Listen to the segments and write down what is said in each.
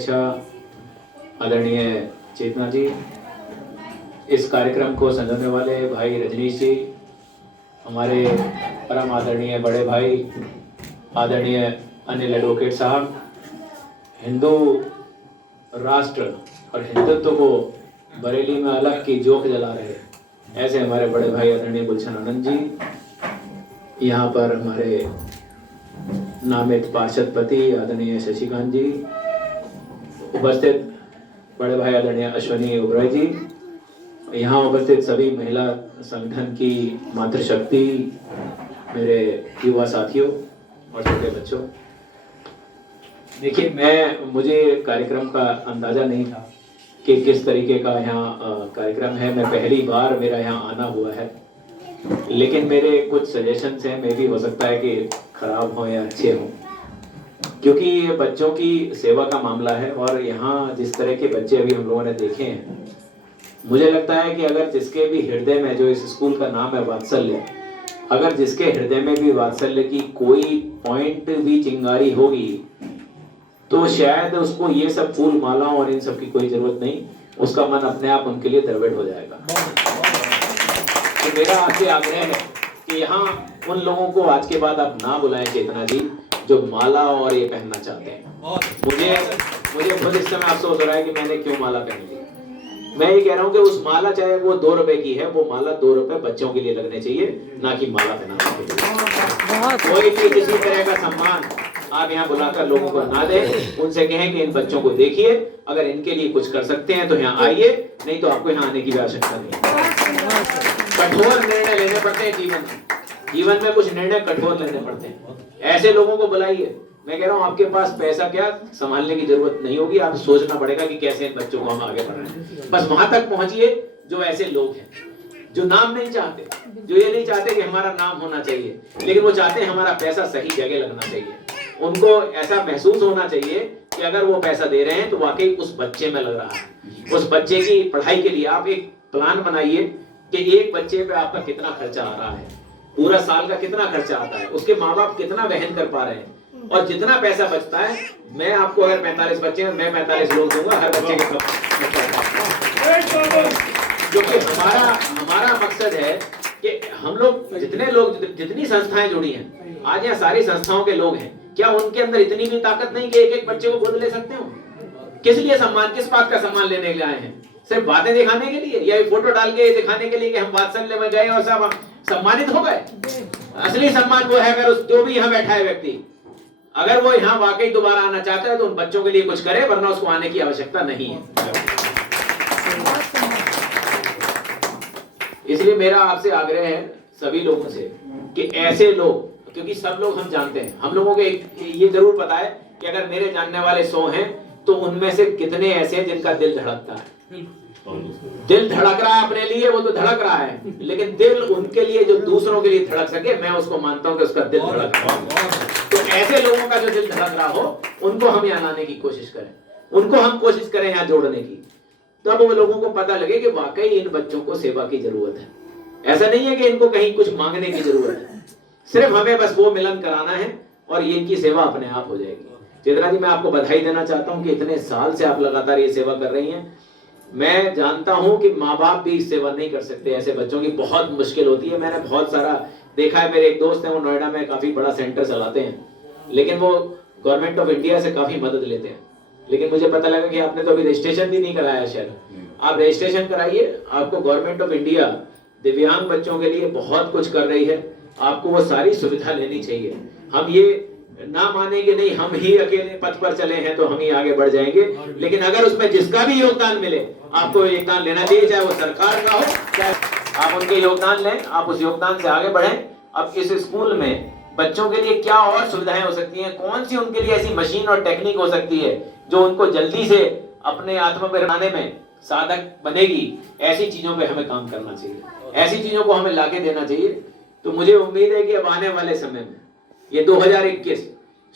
अध्यक्षा आदरणीय चेतना जी, इस कार्यक्रम को संजोने वाले भाई रजनीश जी, हमारे परम आदरणीय बड़े भाई आदरणीय अनिल एडवोकेट साहब, हिंदू राष्ट्र और हिंदुत्व को बरेली में अलग की जोक जला रहे ऐसे हमारे बड़े भाई आदरणीय गुलशन आनंद जी, यहाँ पर हमारे नामित पार्षदपति आदरणीय शशिकांत जी, उपस्थित बड़े भाई आदरणीय अश्वनी उबराय जी, यहाँ उपस्थित सभी महिला संगठन की मातृशक्ति, मेरे युवा साथियों और छोटे बच्चों। देखिए, मुझे कार्यक्रम का अंदाजा नहीं था कि किस तरीके का यहाँ कार्यक्रम है। मैं पहली बार मेरा यहाँ आना हुआ है, लेकिन मेरे कुछ सजेशंस हैं, मे भी हो सकता है कि खराब हो या अच्छे हों, क्योंकि ये बच्चों की सेवा का मामला है। और यहाँ जिस तरह के बच्चे अभी हम लोगों ने देखे हैं, मुझे लगता है कि अगर जिसके भी हृदय में, जो इस स्कूल का नाम है वात्सल्य, अगर जिसके हृदय में भी वात्सल्य की कोई पॉइंट भी चिंगारी होगी, तो शायद उसको ये सब फूल मालाओं और इन सब की कोई जरूरत नहीं, उसका मन अपने आप उनके लिए द्रविड़ हो जाएगा। तो मेरा आपसे आग्रह है कि यहाँ उन लोगों को आज के बाद आप ना बुलाएं चेतना जी, जो माला और ये पहनना चाहते हैं। मुझे खुद इस समय अफसोस हो रहा है कि मैंने क्यों माला पहन ली। मैं ये कह रहा हूँ कि उस माला, चाहे वो 2 रुपए की है, वो माला 2 रुपए बच्चों के लिए लगने चाहिए, ना कि माला पहनाने के लिए। कोई भी किसी तरह का सम्मान आप यहाँ बुलाकर लोगों को ना दें, उनसे कहें कि इन बच्चों को देखिए, अगर इनके लिए कुछ कर सकते हैं तो यहाँ आइए, नहीं तो आपको यहाँ आने की भी आवश्यकता नहीं। कठोर निर्णय लेने पड़ते हैं जीवन में कुछ निर्णय कठोर लेने पड़ते हैं। ऐसे लोगों को बुलाइए। मैं कह रहा हूँ आपके पास पैसा क्या संभालने की जरूरत नहीं होगी, आप सोचना पड़ेगा कि कैसे इन बच्चों को हम आगे बढ़ रहे हैं। बस वहां तक पहुंचिए जो ऐसे लोग हैं, जो नाम नहीं चाहते, जो ये नहीं चाहते कि हमारा नाम होना चाहिए, लेकिन वो चाहते हैं हमारा पैसा सही जगह लगना चाहिए। उनको ऐसा महसूस होना चाहिए कि अगर वो पैसा दे रहे हैं तो वाकई उस बच्चे में लग रहा है। उस बच्चे की पढ़ाई के लिए आप एक प्लान बनाइए कि एक बच्चे पे आपका कितना खर्चा आ रहा है, पूरा साल का कितना खर्चा आता है, उसके माँ बाप कितना वहन कर पा रहे हैं, और जितना पैसा बचता है, मैं आपको अगर 45 बच्चे हैं, मैं 45 लोग दूंगा हर बच्चे के क्योंकि हमारा मकसद है कि हम लोग जितनी संस्थाएं जुड़ी हैं, आज यहाँ सारी संस्थाओं के लोग हैं, क्या उनके अंदर इतनी भी ताकत नहीं कि एक बच्चे को गोद ले सकते हो? किस लिए सम्मान, किस बात का सम्मान लेने के लिए आए हैं? सिर्फ बातें दिखाने के लिए, या फोटो डाल के दिखाने के लिए कि हम वात्सल्य में गए और सब सम्मानित हो गए? असली सम्मान वो है अगर जो भी यहाँ बैठा है व्यक्ति, अगर वो यहाँ वाकई दोबारा आना चाहता है तो उन बच्चों के लिए कुछ करे, वरना उसको आने की आवश्यकता नहीं है। इसलिए मेरा आपसे आग्रह है सभी लोगों से कि ऐसे लोग, क्योंकि सब लोग हम जानते हैं, हम लोगों को ये जरूर पता है कि अगर मेरे जानने वाले 100 हैं तो उनमें से कितने ऐसे हैं जिनका दिल धड़कता है। दिल धड़क रहा है अपने लिए, वो तो धड़क रहा है, लेकिन दिल उनके लिए जो दूसरों के लिए धड़क सके, मैं उसको मानता हूं कि उसका दिल धड़क रहा है। तो ऐसे लोगों का जो दिल धड़क रहा हो, उनको हम यहाँ लाने की कोशिश करें, उनको हम कोशिश करें यहाँ जोड़ने की, तब वो लोगों को पता लगे कि वाकई इन बच्चों को सेवा की जरूरत है। ऐसा नहीं है कि इनको कहीं कुछ मांगने की जरूरत है, सिर्फ हमें बस वो मिलन कराना है और ये इनकी सेवा अपने आप हो जाएगी। चेतना जी, मैं आपको बधाई देना चाहता हूँ कि इतने साल से आप लगातार ये सेवा कर रही हैं। मैं जानता हूं कि माँ बाप भी सेवा नहीं कर सकते, ऐसे बच्चों की बहुत मुश्किल होती है। मैंने बहुत सारा देखा है। मेरे एक दोस्त हैं, वो नोएडा में काफी बड़ा सेंटर चलाते हैं, लेकिन वो गवर्नमेंट ऑफ इंडिया से काफी मदद लेते हैं। लेकिन मुझे पता लगा कि आपने तो अभी रजिस्ट्रेशन भी नहीं कराया शायद। आप रजिस्ट्रेशन कराइए, आपको गवर्नमेंट ऑफ इंडिया दिव्यांग बच्चों के लिए बहुत कुछ कर रही है, आपको वो सारी सुविधा लेनी चाहिए। हम ये ना मानेंगे नहीं हम ही अकेले पथ पर चले हैं तो हम ही आगे बढ़ जाएंगे, लेकिन अगर उसमें जिसका भी योगदान मिले, आपको योगदान लेना चाहिए, चाहे वो सरकार का हो, चाहे आप उनके योगदान लें, आप उस योगदान से आगे बढ़ें। अब इस स्कूल में बच्चों के लिए क्या और सुविधाएं हो सकती हैं, कौन सी उनके लिए ऐसी मशीन और टेक्निक हो सकती है जो उनको जल्दी से अपने आत्मनिर्भर बनाने में साधक बनेगी, ऐसी चीजों पे हमें काम करना चाहिए, ऐसी चीजों को हमें लाके देना चाहिए। तो मुझे उम्मीद है कि अब आने वाले समय में ये 2021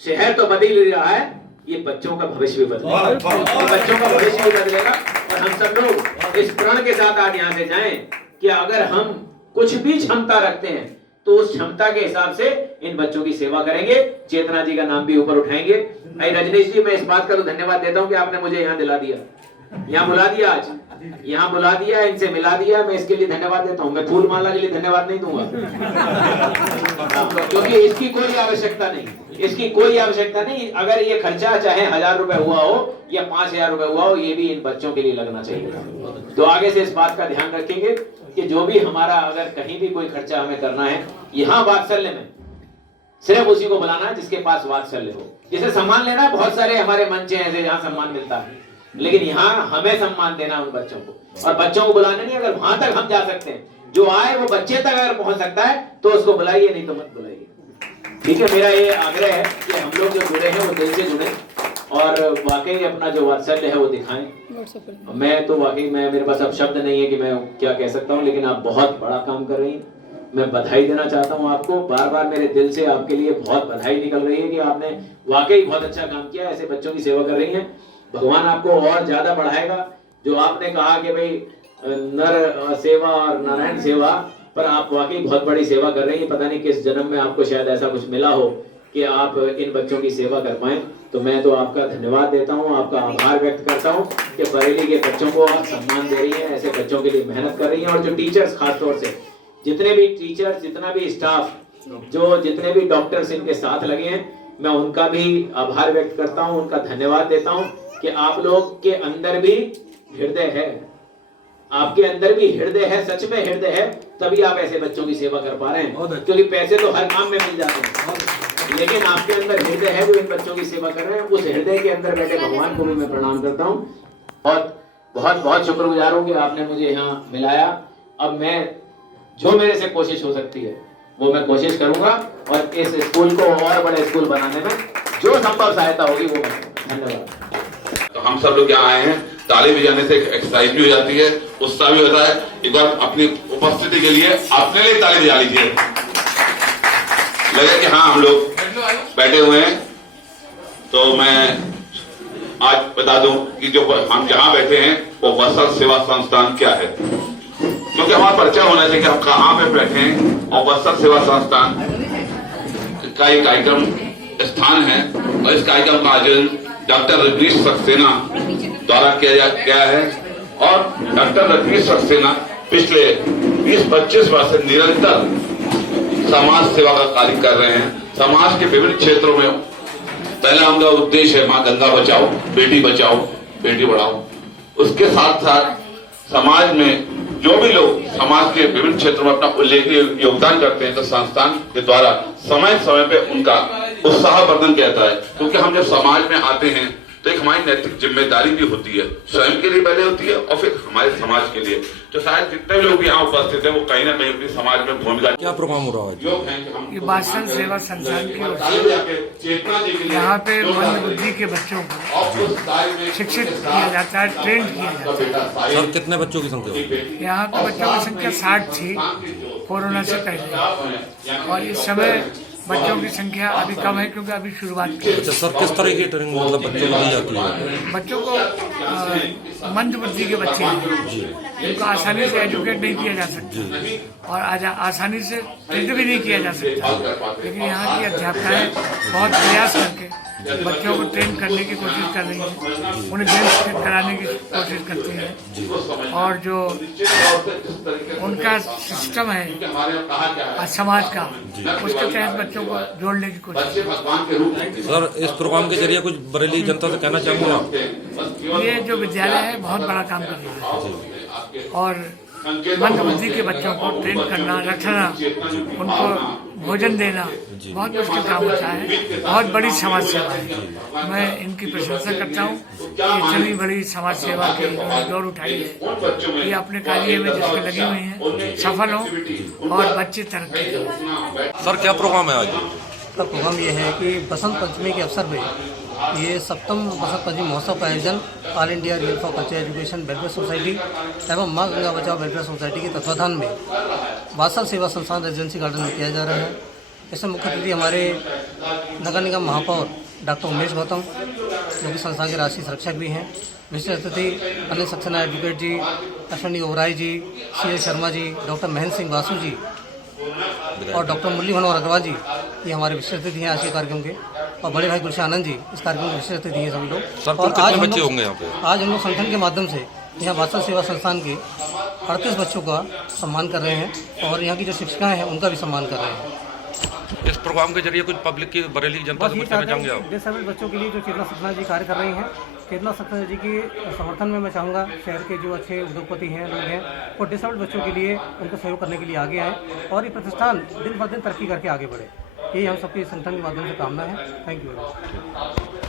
शहर तो बदल ही रहा है, ये बच्चों का भविष्य भी बदलेगा, बच्चों का भविष्य भी बदलेगा। और हम सब लोग इस प्रण के साथ आज यहाँ से जाएं कि अगर हम कुछ भी क्षमता रखते हैं तो उस क्षमता के हिसाब से इन बच्चों की सेवा करेंगे। चेतना जी का नाम भी ऊपर उठाएंगे। भाई रजनीश जी, मैं इस बात का तो धन्यवाद देता हूं कि आपने मुझे यहाँ दिला दिया, यहाँ बुला दिया, आज यहाँ बुला दिया, इनसे मिला दिया। मैं इसके लिए धन्यवाद देता हूँ। मैं फूल माला के लिए धन्यवाद नहीं दूंगा क्योंकि इसकी कोई आवश्यकता नहीं, इसकी कोई आवश्यकता नहीं। अगर ये खर्चा चाहे 1000 रुपए हुआ हो या 5000 रुपए हुआ हो, ये भी इन बच्चों के लिए लगना चाहिए। तो आगे से इस बात का ध्यान रखेंगे कि जो भी हमारा अगर कहीं भी कोई खर्चा हमें करना है, यहाँ वात्सल्य में सिर्फ उसी को बुलाना है जिसके पास वात्सल्य हो। जैसे सम्मान लेना, बहुत सारे हमारे मंच हैं ऐसे जहाँ सम्मान मिलता है, लेकिन यहाँ हमें सम्मान देना उन बच्चों को। और बच्चों को बुलाने नहीं, अगर वहां तक हम जा सकते हैं, जो आए वो बच्चे तक अगर पहुंच सकता है तो उसको बुलाइए, नहीं तो मत बुलाइए। ठीक है, मेरा ये आग्रह है कि हम लोग जो जुड़े हैं वो दिल से जुड़े और वाकई अपना जो वात्सल्य है वो दिखाएं। मैं तो वाकई मेरे पास अब शब्द नहीं है कि मैं क्या कह सकता हूँ, लेकिन आप बहुत बड़ा काम कर रही हैं। मैं बधाई देना चाहता हूँ आपको, बार बार मेरे दिल से आपके लिए बहुत बधाई निकल रही है कि आपने वाकई बहुत अच्छा काम किया, ऐसे बच्चों की सेवा कर रही हैं। भगवान आपको और ज्यादा बढ़ाएगा। जो आपने कहा कि भाई नर सेवा और नारायण सेवा, पर आप वाकई बहुत बड़ी सेवा कर रही हैं। पता नहीं किस जन्म में आपको शायद ऐसा कुछ मिला हो कि आप इन बच्चों की सेवा कर पाएं। तो मैं तो आपका धन्यवाद देता हूं, आपका आभार व्यक्त करता हूं कि बरेली के बच्चों को आप सम्मान दे रही हैं, ऐसे बच्चों के लिए मेहनत कर रही हैं। और जो टीचर्स, खासतौर से जितने भी टीचर्स, जितना भी स्टाफ, जो जितने भी डॉक्टर्स इनके साथ लगे हैं, मैं उनका भी आभार व्यक्त करता हूं, उनका धन्यवाद देता हूं कि आप लोग के अंदर भी हृदय है, आपके अंदर भी हृदय है, सच में हृदय है, तभी आप ऐसे बच्चों की सेवा कर पा रहे हैं। क्योंकि पैसे तो हर काम में मिल जाते हैं, लेकिन आपके अंदर हृदय है जो इन बच्चों की सेवा कर रहे हैं। उस हृदय के अंदर बैठे भगवान को भी मैं प्रणाम करता हूँ। बहुत बहुत बहुत शुक्रगुजार हूँ कि आपने मुझे यहाँ मिलाया। अब मैं जो मेरे से कोशिश हो सकती है वो मैं कोशिश करूंगा और इस स्कूल को और बड़े स्कूल बनाने में जो संभव सहायता होगी वो मैं। धन्यवाद। तो हम सब लोग यहाँ आए हैं, ताली बजाने से एक्सरसाइज भी हो जाती है, उत्साह भी होता है। एक बार अपनी उपस्थिति के लिए अपने लिए ताली बजा लीजिए। लगे कि हाँ हम लोग बैठे हुए हैं। तो मैं आज बता दूं कि जो हम जहाँ बैठे हैं वो वत्सल सेवा संस्थान क्या है, क्योंकि हमारा परिचय होना चाहिए कि हम कहाँ पे बैठे हैं। और वत्सल सेवा संस्थान का एक कार्यक्रम स्थान है और इस कार्यक्रम का आयोजन डॉक्टर रजनीश सक्सेना द्वारा किया गया है। और डॉक्टर रजनीश सक्सेना पिछले 20-25 वर्ष से निरंतर समाज सेवा का कार्य कर रहे हैं। समाज के विभिन्न क्षेत्रों में पहला उनका उद्देश्य है माँ गंगा बचाओ, बेटी बचाओ, बेटी बढ़ाओ। उसके साथ साथ समाज में जो भी लोग समाज के विभिन्न क्षेत्रों में अपना उल्लेखनीय योगदान करते हैं तो संस्थान के द्वारा समय समय पे उनका उत्साहवर्धन किया जाता है। क्योंकि हम जब समाज में आते हैं तो एक हमारी नैतिक जिम्मेदारी भी होती है, स्वयं के लिए पहले होती है और फिर हमारे समाज के लिए। तो शायद जितने भी लोग यहाँ उपस्थित हैं वो कहीं ना कहीं अपनी समाज में भूमिका। क्या प्रोग्राम हो रहा है? ये वात्सल सेवा संस्थान की ओर से यहाँ पे मंदबुद्धि के बच्चों को शिक्षित किया जाता है, ट्रेंड किया जाता है। सर कितने बच्चों की संख्या होगी? यहाँ पे बच्चों की संख्या 60 थी कोरोना से पहले, और इस समय बच्चों की संख्या अभी कम है क्योंकि अभी शुरुआत की। अच्छा सर, किस तरह की ट्रेनिंग मतलब बच्चों को दी जाती है? बच्चों को मंदबुद्धि के बच्चे हैं, उनको आसानी से एजुकेट नहीं किया जा सकता और आसानी से ट्रेंड भी नहीं किया जा सकता। लेकिन यहाँ की अध्यापकाएं बहुत प्रयास करके बच्चों को ट्रेन करने की कोशिश कर रही है, उन्हें गेम्स कराने की कोशिश करती है। और जो उनका सिस्टम है समाज का, उसके तहत बच्चों को जोड़ने की कोशिश। सर इस प्रोग्राम के जरिए कुछ बरेली जनता से कहना चाहूँगा? ये जो विद्यालय है बहुत बड़ा काम कर रहा है और मंदबुद्धि के बच्चों को ट्रेन करना, रखना, उनको भोजन देना बहुत मुश्किल काम होता है, बहुत बड़ी समाज सेवा है। मैं इनकी प्रशंसा करता हूँ कि इतनी बड़ी समाज सेवा की दौड़ उठाई है। ये अपने कार्य में जिसमें लगी हुई हैं सफल हों और बच्चे तरक्की करें। सर क्या प्रोग्राम है आज? का प्रोग्राम ये है कि बसंत पंचमी के अवसर में ये 7वां बसंत पंचमी महोत्सव का आयोजन all India real for culture education welfare society एवं माँ गंगा बचाओ वेलफेयर सोसाइटी के तत्वाधान में वात्सल सेवा संस्थान रेजिडेंसी गार्डन में किया जा रहा है। इसमें मुख्य अतिथि हमारे नगर निगम महापौर डॉक्टर उमेश गौतम, जो कि संस्थान के राष्ट्रीय संरक्षक भी हैं, विशिष्ट अतिथि अनिल सक्सेना एडवोकेट जी, अश्विनी ओबराय जी, CL शर्मा जी, डॉक्टर महेंद्र सिंह वासु जी, और डॉक्टर मुरली मनोहर अग्रवाल जी, ये हमारे विशेष अतिथि हैं आज के कार्यक्रम के, और बड़े भाई गुलशन आनंद जी इस कार्यक्रम के विशेष अतिथि हैं सभी लोग। सर, और कितने बच्चे होंगे यहाँ पे? आज हम लोग संगठन के माध्यम से यहाँ वात्सल सेवा संस्थान के 38 बच्चों का सम्मान कर रहे हैं और यहाँ की जो शिक्षिकाएं हैं उनका भी सम्मान कर रहे हैं। इस प्रोग्राम के जरिए कुछ पब्लिक की बरेली जनता से कुछ कहना चाहेंगे आप? डिसेबल्ड बच्चों के लिए जो चेतना सतना जी कार्य कर रहे हैं, चेतना सतना जी के समर्थन में मैं चाहूँगा शहर के जो अच्छे उद्योगपति हैं, लोग हैं, वो डिसेबल्ड बच्चों के लिए उनको सहयोग करने के लिए आगे आए और ये प्रतिष्ठान दिन ब दिन तरक्की करके आगे बढ़े। यही हम सबके संगठन के माध्यम से कामना है। Thank you very much.